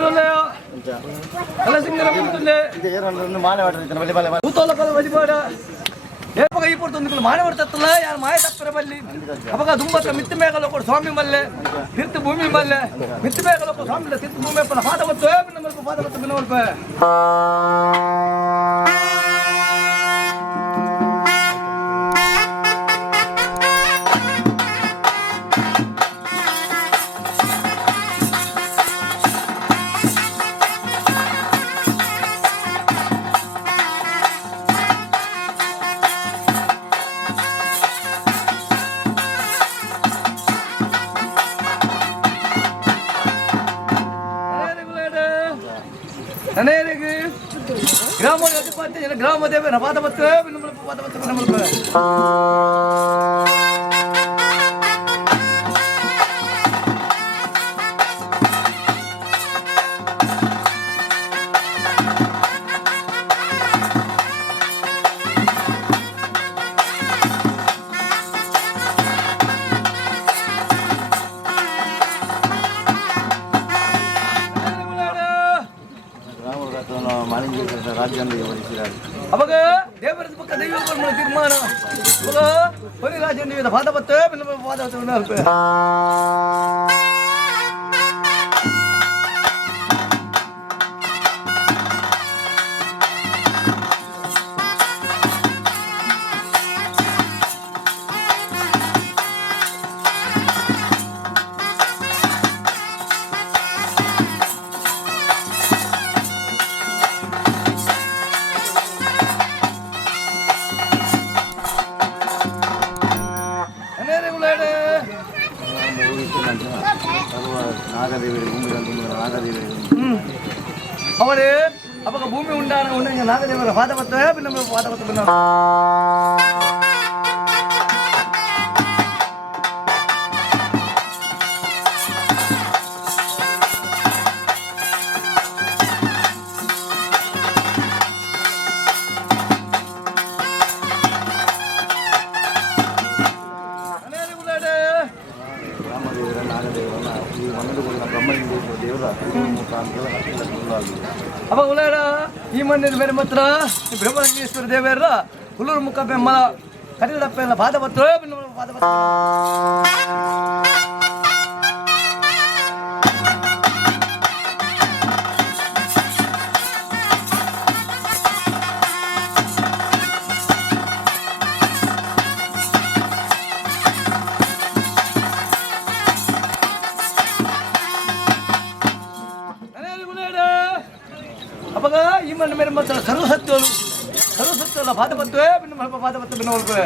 മാത്രമല്ലയോ നല്ല സിംഗറല്ലേ ಊತೋಲಕಲ ವಜಿಪಾಡ ಏಪಗ ಈ ಪುರ್ತು ನಿಕಲು ಮಾನವರ ತತ್ತಲ ಯಾರು ಮಾಯ ತಪ್ಪರ ಬಲ್ಲಿ ಅಪಗ ದುಂಬತ್ರ ಮಿತ್ತ ಮೇಗಲ ಕೊಡ ಸ್ವಾಮಿ ಮಲ್ಲೆ ತೀರ್ಥ ಭೂಮಿ ಮಲ್ಲೆ ಮಿತ್ತ ಮೇಗಲ ಕೊಡ ಸ್ವಾಮಿ ತೀರ್ಥ ಭೂಮಿ ಪನ ಪಾದವತ್ತು ನಮ್ಮಲ್ಪ ಪಾದವತ್ತು ಬಿನವಲ್ಪ ಗ್ರಾಮ ಗ್ರಾಮ ದೇವರ ಪಾದವತ್ತು ಅವಾಗ ದೇವರ ಪಕ್ಕ ದೈವ ತೀರ್ಮಾನ ಹೊರಿ ರಾಜ ಪಾದವತ್ತು ಪಾದವತ್ತು ಅವರೇ ಅವಾಗ ಭೂಮಿ ಉಂಡ ನಾಗದೇವರ ಪಾದವತ್ತು ನಮ್ಮ ಪಾದವತ್ತು ಅವಾಗ ಉಳ್ಳಾಡ ಈ ಮಣ್ಣಿನ ಬೇರೆ ಮಾತ್ರ ಬ್ರಹ್ಮಲಿಂಗೇಶ್ವರ ದೇವರ ಹುಲ್ಲೂರು ಮುಖ ಬೆಮ್ಮ ಕರಿಡಪ್ಪ ಎಲ್ಲ ಪಾದವತ್ತು ಪಾದವತ್ತು ಅವಾಗ ಈ ಮಣ್ಣು ಮೇಲೆ ಮಾತ್ರ ಸರ್ವಸತ್ವಲ್ಲ ಪಾದಪತ್ವೇ ಪಾದಪತ್ತು ಬಿನ್ನವಲ್ಪೆ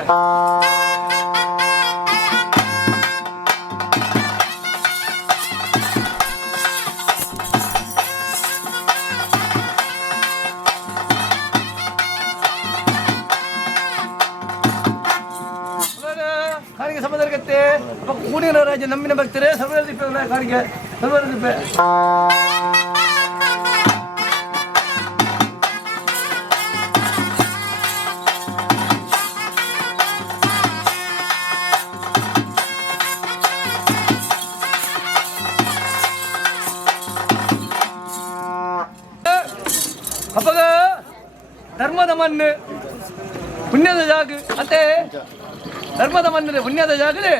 ಕಾಣಿಗೆ ಸಮದರ್ಗತ್ತೆ ಅಪ್ಪ ಕೂಡಿನ ರಾಜ್ಯ ನಮ್ಮಿನ ಭಕ್ತರೇ ಸರ್ವರ ದಿಪ್ಪೆ ಕಾಣಿಗೆ ಸರ್ವರ ದಿಪ್ಪೆ ಅಪ್ಪಗ ಧರ್ಮದ ಮಣ್ಣು ಪುಣ್ಯದ ಜಾಗ ಮತ್ತೆ ಧರ್ಮದ ಮಣ್ಣು ಪುಣ್ಯದ ಜಾಗದೆ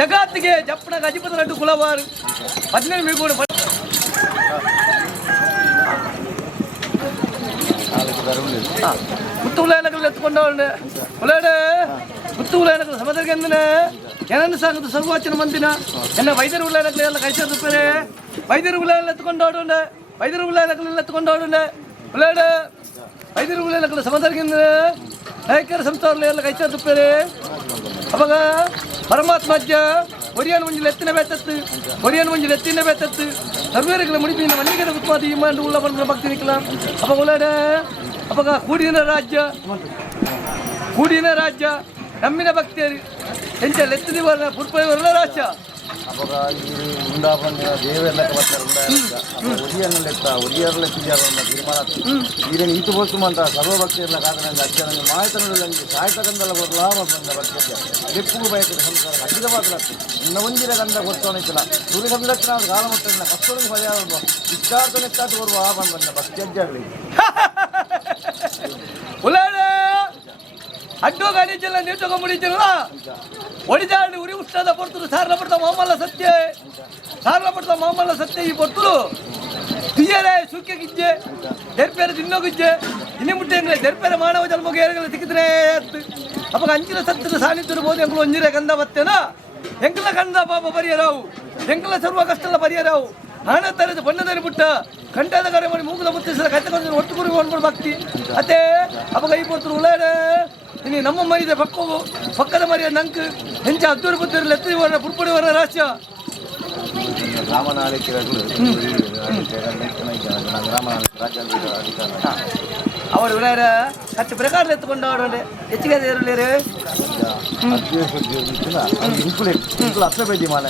ಜಗತ್ತಿಗೆ ಜಪ್ಪಣ ಗಜಪತಿ ಲಡ್ಡು ಕುಲವಾರು 17 ಮೀಗೂಡು ಮುತ್ತು ಉಲಯನಗಳು ಎತ್ಕೊಂಡವಳೆ ಉಲಯಡೆ ಮುತ್ತು ಉಲಯನಗಳು ಸಮದರ್ಗೆಂದನೆ ಏನನ್ನು ಸಾಗದು ಸರ್ವವಚನ ಮಂದಿನ ಎನ್ನ ವೈದ್ಯರು ಉಲಯನಗಳು ಎಲ್ಲ ಕೈ ಸೇರ್ತಾರೆ ವೈದ್ಯರು ಉಲಯನ ಎತ್ಕೊಂಡೋಡುಂಡೆ ವೈದ್ಯರು ಉಲಯನಗಳೆಲ್ಲ ಎತ್ಕೊಂಡೋಡುಂಡೆ ಉಲಯಡೆ ವೈದ್ಯರು ಉಲಯನಗಳು ಸಮದರ್ಗೆಂದನೆ ನಾಯಕರ ಸಂಸ್ಥೆಗಳು ಎಲ್ಲ ಕೈ ಸೇರ್ತಾರೆ ಅವಾಗ ಪರಮಾತ್ಮ ಅಜ್ಜ ಒರಿಯನ್ ಮುಂಜಿ ಎತ್ತಿನ ಬೇತತ್ತು ಒರಿಯನ್ ಮುಂಜಿ ಎತ್ತಿನ ಬೇತತ್ತು ಸರ್ವೇರಿಗಳ ಮುಡಿಪಿನ ಮನೆಗೆ ಉತ್ಪಾದಿ ಈ ಮಾಡಿ ಉಳ್ಳ ಬಂದ ಭಕ್ತಿ ನಿಕ್ಕಲ ಅಪ್ಪ ಉಲಯಡೆ ಅವಾಗ ಕೂಡಿನ ರಾಜ್ಯ ನಮ್ಮಿನ ಭಕ್ತಿಯರು ಎಂಚ ಲೆತ್ತಿನ ಪುರ್ಪೈ ರಾಜ್ಯ ಅವಾಗ ಈ ಉಂಡಾಪಂದಿನ ದೇವೆಲ್ಲ ಬರ್ತಾರೆ ಒಲಿಯನ್ನ ಲೆಕ್ಕ ಒಲಿಯರ್ಲ ಕಿಜಾರನ್ನ ತೀರ್ಮಾನ ಈರೇನು ಈತು ಬೋಸುಮಂತ ಸರ್ವಭಕ್ತಿಯಲ್ಲ ಕಾದನಂದ ಅಜ್ಜನಂಗೆ ಮಾಹಿತನಂಗೆ ಸಾಯ್ತಕಂದಲ್ಲ ಲಾಭ ಬಂದ ಭಕ್ತಿಗೆ ಎಪ್ಪು ಬಯಸಿದ ಸಂಸಾರ ಅಜ್ಜಿದ ಮಾತ್ರ ಇನ್ನ ಒಂದಿರ ಗಂಧ ಗೊತ್ತೋಣಿಸಿಲ್ಲ ಸೂರ್ಯ ಸಂರಕ್ಷಣೆ ಅವ್ರ ಕಾಲ ಮುಟ್ಟಿನ ಕಷ್ಟೊಂದು ಪರಿಹಾರ ಇಷ್ಟಾರ್ಥ ನೆಕ್ಕಾಟ ಬರುವ ಬಂದ ಭಕ್ತಿ ಅಜ್ಜಾಗಲಿ ಅಡ್ಡೋ ಗಾಡಿ ಜಲ್ಲ ನೀವು ತಗೊಂಡ್ಬಿಡಿದ್ದಿಲ್ಲ ಒಡಿದಾಡಿ ಉರಿ ಉಷ್ಣದ ಪಡ್ತರು ಸಾರಲ ಪಡ್ತ ಮಾಮಲ್ಲ ಸತ್ಯ ಸಾರಲ ಪಡ್ತ ಮಾಮಲ್ಲ ಸತ್ಯ ಈ ಪಡ್ತರು ತಿಯರೇ ಸುಖ ಗಿಜ್ಜೆ ದೆರ್ಪೇರ ತಿನ್ನೋ ಗಿಜ್ಜೆ ಇನ್ನೇ ಮುಟ್ಟೆ ದೆರ್ಪೇರ ಮಾನವ ಜನ್ಮಗೆ ಏರಗಲ ಸಿಕ್ಕಿದ್ರೆ ಅವಾಗ ಅಂಚಿನ ಸತ್ಯದ ಸಾನ್ನಿಧ್ಯರ್ಬೋದು ಎಂಗಳು ಒಂಜಿರೆ ಗಂಧ ಬತ್ತೇನ ಎಂಕಲ ಗಂಧ ಪಾಪ ಪರಿಯರಾವು ಎಂಕಲ ಸರ್ವ ಕಷ್ಟದ ಪರಿಯರಾವು ಹಣ ತರದ ಬಣ್ಣದಲ್ಲಿ ಬಿಟ್ಟ ಕಂಠದ ಕರೆ ಮಾಡಿ ಮೂಗಲ ಮುತ್ತಿಸಿದ ಕಟ್ಟಕೊಂಡು ಒಟ್ಟು ಕುರಿ ಹೊಂದ್ಬಿಡು ಭಕ್ತಿ ಅದೇ ಅವಾಗ ಈ ಪಡ್ತರು ಉಳ್ಳಾಡ ಇನ್ನು ನಮ್ಮ ಮರಿದ ಪಕ್ಕದ ಮರಿಯ ನಂಕ್ ಹೆಂಚ ಅದ್ದೂರು ಬುದ್ಧರು ಎತ್ತಿ ವರ ಪುರ್ಪುಡಿ ವರ ರಾಜ್ಯ ಅವರು ವಿಳಾರ ಹತ್ತು ಪ್ರಕಾರ ಎತ್ಕೊಂಡು ಆಡೋಣ ಹೆಚ್ಚಿಗೆ ಇರಲಿ ಅರ್ಥಬೇದಿ ಮಾನ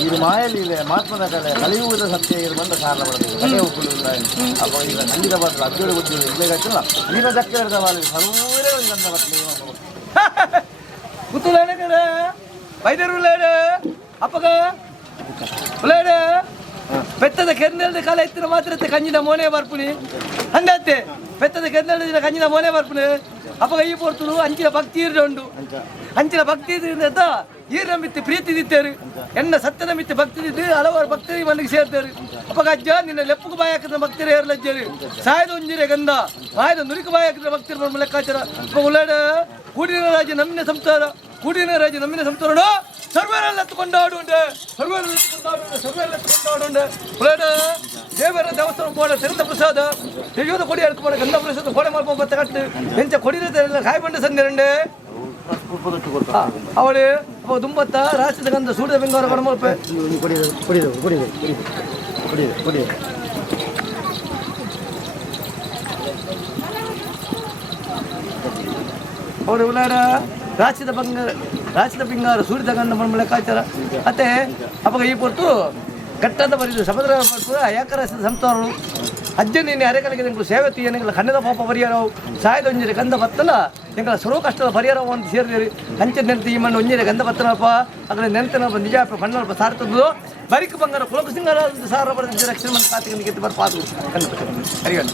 ಇದು ಮಾಯಲ್ಲಿ ಮಹಾತ್ಮದ ಕಲೆ ಕಲಿಯುವುದ ಸತ್ಯ ಇದು ಬಂದ ಕಾರಣ ಬರ್ತದೆ ಕಲೆ ಉಪ್ಪುಳಿಲ್ಲ ಅಪ್ಪ ಈಗ ಖಂಡಿತ ಬರ್ತದೆ ಅದ್ದೂರು ಗೊತ್ತಿಲ್ಲ ಇರ್ಲೇಗತ್ತಿಲ್ಲ ಈಗ ಜಕ್ಕೆ ಹಿಡಿದ ಮಾಲಿ ಸರ್ವರೇ ಒಂದು ಗಂಧ ಬರ್ತದೆ ಕುತ್ತುಲಾಡ ವೈದ್ಯರು ಉಳ್ಳಾಡ ಅಪ್ಪಗ ಉಳ್ಳಾಡ ಬೆತ್ತದ ಕೆರ್ನೆಲ್ದ ಕಾಲ ಎತ್ತಿನ ಮಾತ್ರ ಕಂಜಿನ ಮೋನೆ ಬರ್ಪುನಿ ಹಂಗತ್ತೆ ಬೆತ್ತದ ಕೆರ್ನೆಲ್ದ ಕಂಜಿನ ಮೋನೆ ಬರ್ಪುನಿ ಅಪ್ಪಗ ಈ ಪೊರ್ತರು ಅಂಚಿನ ಭಕ್ತಿ ಇರುಂಡು ಅಂಚಿನ ಭಕ್ತಿ ಇದ್ದ ಈರ ಮಿತ್ತಿ ಪ್ರೀತಿ ದಿತ್ತೇರು ಎನ್ನ ಸತ್ಯದ ಮಿತ್ತಿ ಭಕ್ತಿ ದಿದ್ದು ಹಲವಾರು ಭಕ್ತರಿಗೆ ಮನೆಗೆ ಸೇರ್ತೇರು ಅಪ್ಪಗ ಅಜ್ಜ ನಿನ್ನ ಲೆಪ್ಪು ಬಾಯಿ ಹಾಕಿದ ಭಕ್ತಿರ ಏರ್ಲಜ್ಜರು ಸಾಯದ ಒಂಜಿರೆ ಗಂಧ ಮಾಯದ ನುರಿಕು ಬಾಯಿ ಹಾಕಿದ ಭಕ್ತಿರ ಲೆಕ್ಕಾಚಾರ ಅಪ್ಪ ಉಳ್ಳಾಡ ಕೂಡಿನ ರಾಜ್ಯ ನಮ್ಮಿನ ಸಂಸಾರ ಕೂಡಿನ ರಾಜ್ಯ ನಮ್ಮಿನ ಸಂಸಾರ ಸರ್ವರೆಲ್ಲ ಎತ್ತುಕೊಂಡಾಡುಂಡೆ ಉಳ್ಳಾಡ ದೇವರ ದೇವಸ್ಥಾನ ಕೋಡ ತೆರೆದ ಪ್ರಸಾದ ತೆಗೆಯೋದು ಕೊಡಿ ಎಡ್ಕೊಂಡು ಗಂಧ ಪ್ರಸಾದ ಕೋಡೆ ಮಾಡ್ಕೊಂಡು ಬತ್ತ ಕಟ್ಟು ಎಂಚ ಕೊಡಿರ ಕಾಯಿ ಬಂಡ ಸಂದಿರಂಡೆ ಅವಳು ದುಂಬತ್ತ ರಾಷ್ಟ್ರದ ಗಂಧ ಸೂರ್ಯ ಬೆಂಗಾರ ಕೊಡಮಲ್ಪೆ ಅವಳು ಉಳ್ಳಾಡ ರಾಜ್ಯದ ಬಿಂಗಾರ ಸೂರ್ಯದ ಗಂಧ ಮರ್ಮ ಲೆಕ್ಕಾಚಾರ ಮತ್ತೆ ಅವಾಗ ಈ ಪೊರ್ತು ಗಟ್ಟದ ಬರಿದು ಸಮುದ್ರ ಪಡ್ತು ಏಕರಾಶದ ಸಂತವರು ಅಜ್ಜ ನೀನು ಅರೆಕಲಿಗೆ ನಿಂಗೆ ಸೇವೆ ತೀಯನಿಗಳ ಕನ್ನಡ ಪಾಪ ಪರಿಹಾರವು ಸಾಯದ ಒಂಜಿರೆ ಗಂಧ ಬತ್ತಲ್ಲ ಎಂಗಳ ಸರ್ವ ಕಷ್ಟದ ಪರಿಹಾರವು ಅಂತ ಸೇರಿದಿರಿ ಹಂಚೆ ನೆನತು ಈ ಮಣ್ಣು ಒಂಜಿರೆ ಗಂಧ ಬತ್ತನಪ್ಪ ಅದ್ರ ನೆನತನಪ್ಪ ನಿಜಾಪ ಕಣ್ಣಲ್ಪ ಸಾರ್ತದ್ದು ಬರಿಕ ಬಂಗಾರ ಕುಲಕ ಸಿಂಗಾರ ಸಾರ ಬರೆದ ರಕ್ಷಣೆ ಮಂದಿ ಖಾತೆಗೆ ನಿಂಗೆ ಬರ್ಪಾದು ಅರಿಯೋಣ